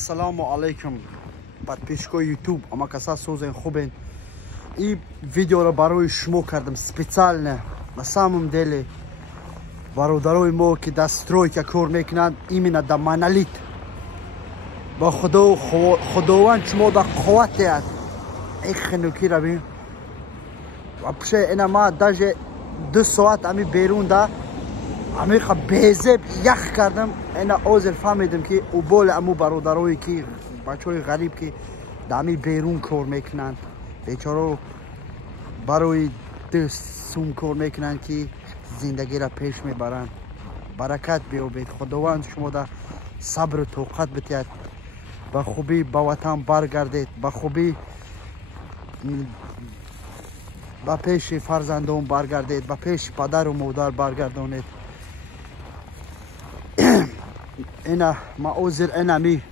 السلام علیکم подписчикои YouTube. Ама каса созен хубен. И видео ро барои шумо кардам специально. На самом деле бародарои мо ки дар стройка кор мекунанд именно дар монолит. Ба худованд шумо дар қувват диҳад. Ин хинукиро бин. Вообще ина ма даже 2 соат ами берун да амиқа безеб ях кардам. ина озир фаҳмидам ки уболи аму бародарое ки бачаҳои ғариб ки дами берун кор мекунанд, бечоро барои 2 сум кор мекунанд ки зиндагиро пеш мебаранд. баракат биёбед. худованд шумо да сабру тоқат бидиҳад. ба хубӣ ба ватан баргардед. ба хубӣ ба пеши фарзандон баргардед. ба пеши падару модар баргардонед. ина ма озир инами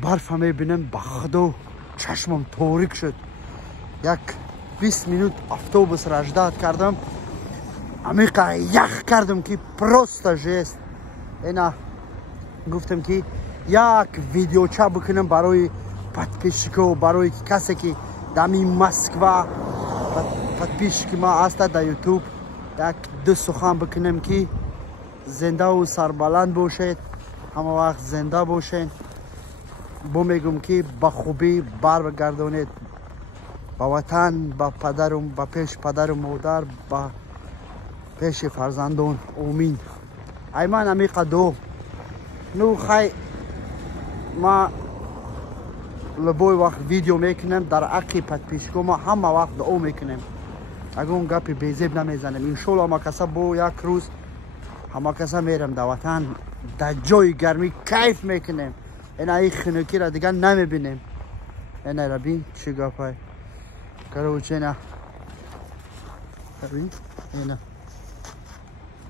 барфа мебинам, ба худо чашмам торик шуд. як 20 минут автобус раждат кардам. амиқа ях кардам ки просто жест. ина гуфтам ки як видеоча бикунам барои подписчиков, барои касе ки дами Москва подписчики ма аста да YouTube. як 2 сухан бикунам ки зиндаву сарбаланд бошед, ҳама вақт зинда бошед. бо мегум ки ба хубӣ баргардонед ба ватан, ба падару ба пеши падару модар, ба пеши фарзандон. омин. ай ман амиқа дуо. ну хай ма любой вақт видео мекунам дар ҳаққи подписчикома, ҳама вақт дуо мекунем. ягон гапи безеб намезанем. иншоалло ҳамакаса бо як рӯз ҳамакаса мерам да ватан, да ҷои гармӣ кайф мекунем. ина ин хунукиро дигар намебинем. инара бин чӣ гапай. короче ина ина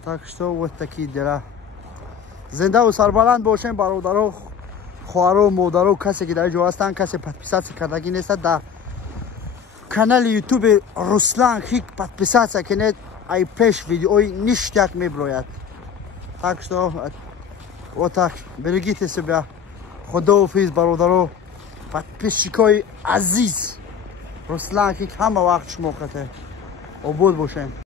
так что вот такие дела. зиндаву сарбаланд бошем бародаро, хоҳаро, модаро, касе ки дар ҷо ҳастанд, касе подписатсия кардагӣ нестад, дар канали ютуби Руслан Хик подписатсия кунед. ай пеш видеои ништяк меброяд. так что вот так. берегите себя. худоҳафиз бародаро, подписчикои азиз. Руслан Хик ҳама вақт шумо хатер. обод бошем.